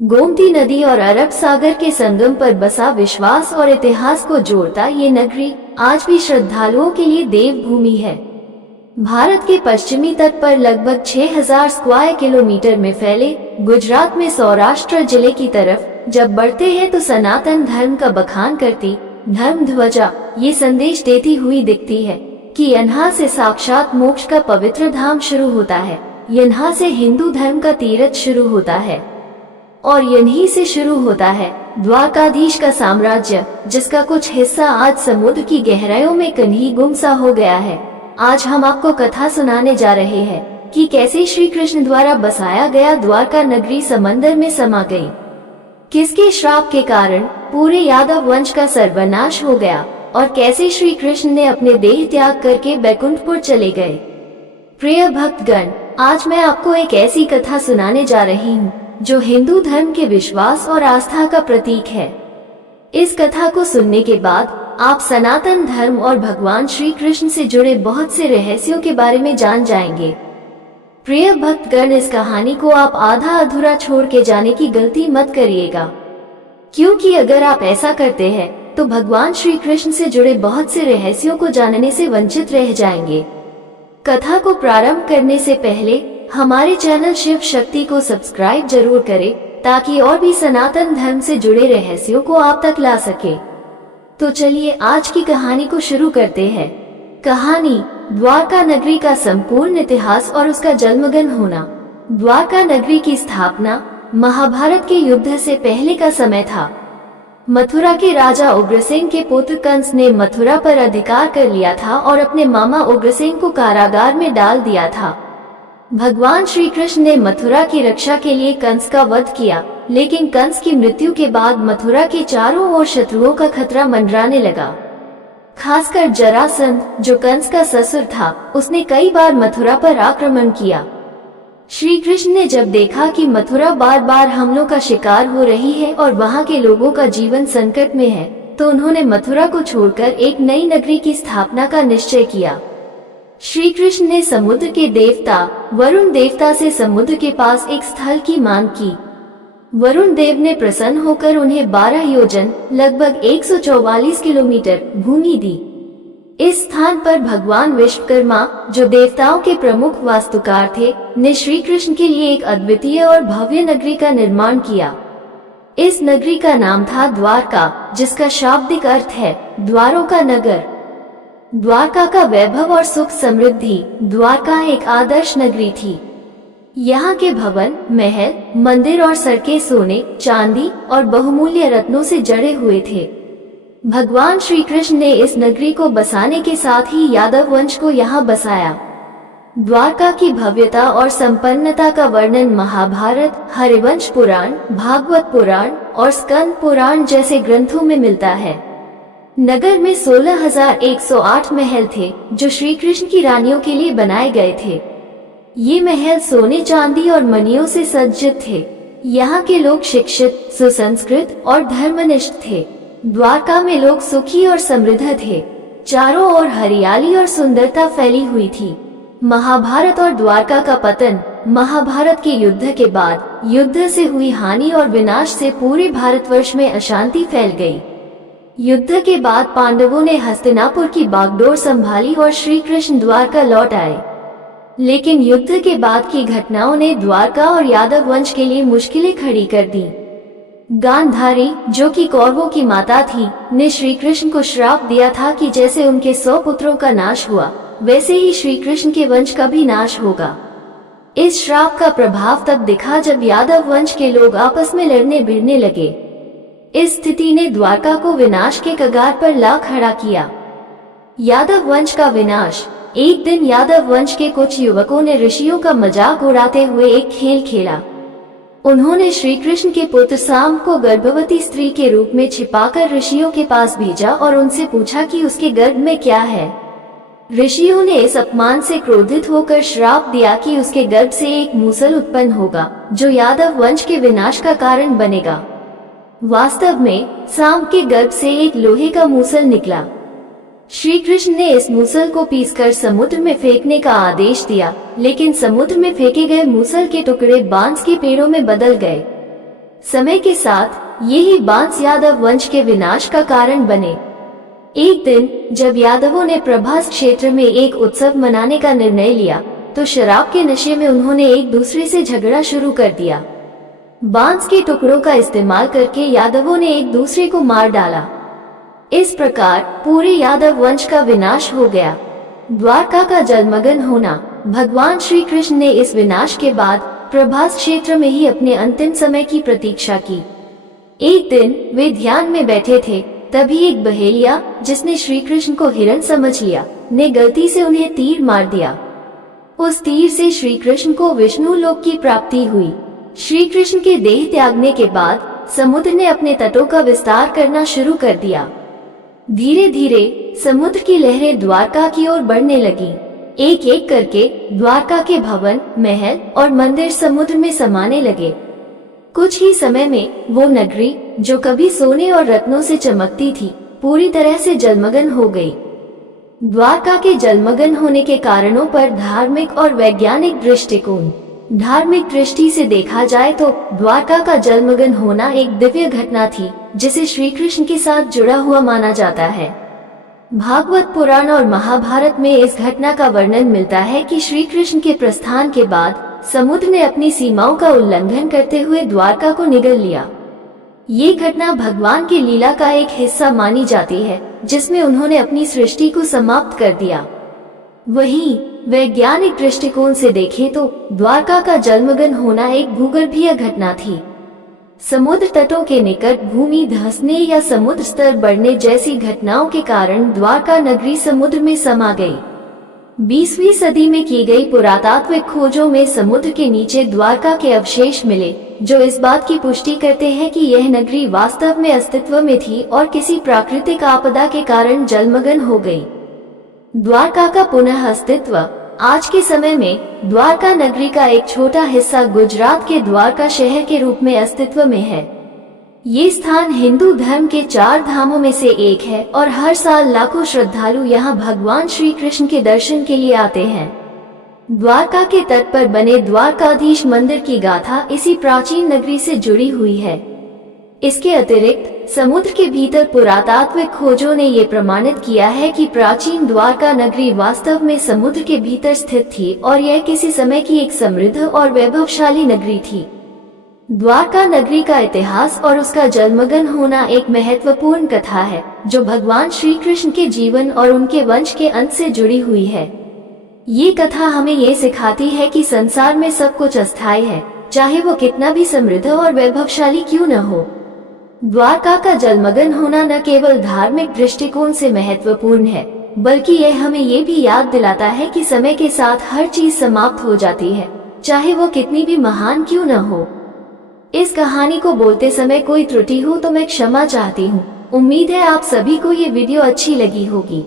गोमती नदी और अरब सागर के संगम पर बसा विश्वास और इतिहास को जोड़ता ये नगरी आज भी श्रद्धालुओं के लिए देवभूमि है। भारत के पश्चिमी तट पर लगभग 6000 स्क्वायर किलोमीटर में फैले गुजरात में सौराष्ट्र जिले की तरफ जब बढ़ते हैं तो सनातन धर्म का बखान करती धर्म ध्वजा ये संदेश देती हुई दिखती है कि यहाँ से साक्षात मोक्ष का पवित्र धाम शुरू होता है। यहाँ से हिंदू धर्म का तीर्थ शुरू होता है और यहीं से शुरू होता है द्वारकाधीश का साम्राज्य, जिसका कुछ हिस्सा आज समुद्र की गहराइयों में कहीं गुमसा हो गया है। आज हम आपको कथा सुनाने जा रहे हैं कि कैसे श्री कृष्ण द्वारा बसाया गया द्वारका नगरी समंदर में समा गई, किसके श्राप के कारण पूरे यादव वंश का सर्वनाश हो गया और कैसे श्री कृष्ण ने अपने देह त्याग करके बैकुंठपुर चले गए। प्रिय भक्तगण, आज मैं आपको एक ऐसी कथा सुनाने जा रही हूँ जो हिंदू धर्म के विश्वास और आस्था का प्रतीक है। इस कथा को सुनने के बाद आप सनातन धर्म और भगवान श्री कृष्ण से जुड़े बहुत से रहस्यों के बारे में जान जाएंगे। प्रिय भक्तगण, इस कहानी को आप आधा अधूरा छोड़ के जाने की गलती मत करिएगा, क्योंकि अगर आप ऐसा करते हैं तो भगवान श्री कृष्ण से जुड़े बहुत से रहस्यों को जानने से वंचित रह जाएंगे। कथा को प्रारंभ करने से पहले हमारे चैनल शिव शक्ति को सब्सक्राइब जरूर करें ताकि और भी सनातन धर्म से जुड़े रहस्यों को आप तक ला सके। तो चलिए आज की कहानी को शुरू करते हैं। कहानी द्वारका नगरी का संपूर्ण इतिहास और उसका जन्मगन होना। द्वारका नगरी की स्थापना महाभारत के युद्ध से पहले का समय था। मथुरा के राजा उग्रसेन के पुत्र कंस ने मथुरा पर अधिकार कर लिया था और अपने मामा उग्रसेन को कारागार में डाल दिया था। भगवान श्री कृष्ण ने मथुरा की रक्षा के लिए कंस का वध किया, लेकिन कंस की मृत्यु के बाद मथुरा के चारों ओर शत्रुओं का खतरा मंडराने लगा। खासकर जरासंध, जो कंस का ससुर था, उसने कई बार मथुरा पर आक्रमण किया। श्री कृष्ण ने जब देखा कि मथुरा बार बार हमलों का शिकार हो रही है और वहाँ के लोगों का जीवन संकट में है, तो उन्होंने मथुरा को छोड़कर एक नई नगरी की स्थापना का निश्चय किया। श्री कृष्ण ने समुद्र के देवता वरुण देवता से समुद्र के पास एक स्थल की मांग की। वरुण देव ने प्रसन्न होकर उन्हें 12 योजन लगभग 144 किलोमीटर भूमि दी। इस स्थान पर भगवान विश्वकर्मा, जो देवताओं के प्रमुख वास्तुकार थे, ने श्री कृष्ण के लिए एक अद्वितीय और भव्य नगरी का निर्माण किया। इस नगरी का नाम था द्वारका, जिसका शाब्दिक अर्थ है द्वारों का नगर। द्वारका का वैभव और सुख समृद्धि। द्वारका एक आदर्श नगरी थी। यहाँ के भवन, महल, मंदिर और सड़कें सोने, चांदी और बहुमूल्य रत्नों से जड़े हुए थे। भगवान श्री कृष्ण ने इस नगरी को बसाने के साथ ही यादव वंश को यहाँ बसाया। द्वारका की भव्यता और संपन्नता का वर्णन महाभारत, हरिवंश पुराण, भागवत पुराण और स्कंद पुराण जैसे ग्रंथों में मिलता है। नगर में 16,108 महल थे, जो श्री कृष्ण की रानियों के लिए बनाए गए थे। ये महल सोने, चांदी और मणियों से सज्जित थे। यहाँ के लोग शिक्षित, सुसंस्कृत और धर्मनिष्ठ थे। द्वारका में लोग सुखी और समृद्ध थे। चारों ओर हरियाली और सुंदरता फैली हुई थी। महाभारत और द्वारका का पतन। महाभारत के युद्ध के बाद युद्ध से हुई हानि और विनाश से पूरे भारतवर्ष में अशांति फैल गई। युद्ध के बाद पांडवों ने हस्तिनापुर की बागडोर संभाली और श्री कृष्ण द्वारका लौट आए। लेकिन युद्ध के बाद की घटनाओं ने द्वारका और यादव वंश के लिए मुश्किलें खड़ी कर दी। गांधारी, जो कि कौरवों की माता थी, ने श्री कृष्ण को श्राप दिया था कि जैसे उनके 100 पुत्रों का नाश हुआ, वैसे ही श्री कृष्ण के वंश का भी नाश होगा। इस श्राप का प्रभाव तब दिखा जब यादव वंश के लोग आपस में लड़ने भिड़ने लगे। इस स्थिति ने द्वारका को विनाश के कगार पर ला खड़ा किया। यादव वंश का विनाश। एक दिन यादव वंश के कुछ युवकों ने ऋषियों का मजाक उड़ाते हुए एक खेल खेला। उन्होंने श्री कृष्ण के पुत्र साम को गर्भवती स्त्री के रूप में छिपाकर ऋषियों के पास भेजा और उनसे पूछा कि उसके गर्भ में क्या है। ऋषियों ने इस अपमान से क्रोधित होकर श्राप दिया कि उसके गर्भ से एक मूसल उत्पन्न होगा, जो यादव वंश के विनाश का कारण बनेगा। वास्तव में साम के गर्भ से एक लोहे का मूसल निकला। श्री कृष्ण ने इस मूसल को पीसकर समुद्र में फेंकने का आदेश दिया, लेकिन समुद्र में फेंके गए मूसल के टुकड़े बांस के पेड़ों में बदल गए। समय के साथ यही बांस यादव वंश के विनाश का कारण बने। एक दिन जब यादवों ने प्रभास क्षेत्र में एक उत्सव मनाने का निर्णय लिया तो शराब के नशे में उन्होंने एक दूसरे से झगड़ा शुरू कर दिया। बांस के टुकड़ों का इस्तेमाल करके यादवों ने एक दूसरे को मार डाला। इस प्रकार पूरे यादव वंश का विनाश हो गया। द्वारका का जलमग्न होना। भगवान श्री कृष्ण ने इस विनाश के बाद प्रभास क्षेत्र में ही अपने अंतिम समय की प्रतीक्षा की। एक दिन वे ध्यान में बैठे थे, तभी एक बहेलिया जिसने श्री कृष्ण को हिरण समझ लिया ने गलती से उन्हें तीर मार दिया। उस तीर से श्री कृष्ण को विष्णु लोक की प्राप्ति हुई। श्री कृष्ण के देह त्यागने के बाद समुद्र ने अपने तटों का विस्तार करना शुरू कर दिया। धीरे धीरे समुद्र की लहरें द्वारका की ओर बढ़ने लगी। एक एक करके द्वारका के भवन, महल और मंदिर समुद्र में समाने लगे। कुछ ही समय में वो नगरी जो कभी सोने और रत्नों से चमकती थी पूरी तरह से जलमग्न हो गई। द्वारका के जलमग्न होने के कारणों पर धार्मिक और वैज्ञानिक दृष्टिकोण। धार्मिक दृष्टि से देखा जाए तो द्वारका का जलमग्न होना एक दिव्य घटना थी जिसे श्री कृष्ण के साथ जुड़ा हुआ माना जाता है। भागवत पुराण और महाभारत में इस घटना का वर्णन मिलता है कि श्री कृष्ण के प्रस्थान के बाद समुद्र ने अपनी सीमाओं का उल्लंघन करते हुए द्वारका को निगल लिया। ये घटना भगवान की लीला का एक हिस्सा मानी जाती है जिसमें उन्होंने अपनी सृष्टि को समाप्त कर दिया। वहीं वैज्ञानिक दृष्टिकोण से देखें तो द्वारका का जलमग्न होना एक भूगर्भीय घटना थी। समुद्र तटों के निकट भूमि धंसने या समुद्र स्तर बढ़ने जैसी घटनाओं के कारण द्वारका नगरी समुद्र में समा गई। 20वीं सदी में की गई पुरातात्विक खोजों में समुद्र के नीचे द्वारका के अवशेष मिले जो इस बात की पुष्टि करते हैं कि यह नगरी वास्तव में अस्तित्व में थी और किसी प्राकृतिक आपदा के कारण जलमग्न हो गई। द्वारका का पुनः अस्तित्व। आज के समय में द्वारका नगरी का एक छोटा हिस्सा गुजरात के द्वारका शहर के रूप में अस्तित्व में है। ये स्थान हिंदू धर्म के 4 धामों में से एक है और हर साल लाखों श्रद्धालु यहाँ भगवान श्री कृष्ण के दर्शन के लिए आते हैं। द्वारका के तट पर बने द्वारकाधीश मंदिर की गाथा इसी प्राचीन नगरी से जुड़ी हुई है। इसके अतिरिक्त समुद्र के भीतर पुरातात्विक खोजों ने ये प्रमाणित किया है कि प्राचीन द्वारका नगरी वास्तव में समुद्र के भीतर स्थित थी और यह किसी समय की एक समृद्ध और वैभवशाली नगरी थी। द्वारका नगरी का इतिहास और उसका जलमग्न होना एक महत्वपूर्ण कथा है जो भगवान श्री कृष्ण के जीवन और उनके वंश के अंत से जुड़ी हुई है। ये कथा हमें ये सिखाती है कि संसार में सब कुछ अस्थायी है, चाहे वो कितना भी समृद्ध और वैभवशाली क्यों न हो। द्वारका का जलमग्न होना न केवल धार्मिक दृष्टिकोण से महत्वपूर्ण है बल्कि यह हमें ये भी याद दिलाता है कि समय के साथ हर चीज समाप्त हो जाती है, चाहे वो कितनी भी महान क्यों न हो। इस कहानी को बोलते समय कोई त्रुटि हो तो मैं क्षमा चाहती हूँ। उम्मीद है आप सभी को ये वीडियो अच्छी लगी होगी।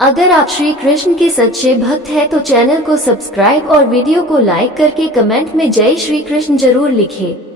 अगर आप श्री कृष्ण के सच्चे भक्त हैं तो चैनल को सब्सक्राइब और वीडियो को लाइक करके कमेंट में जय श्री कृष्ण जरूर लिखें।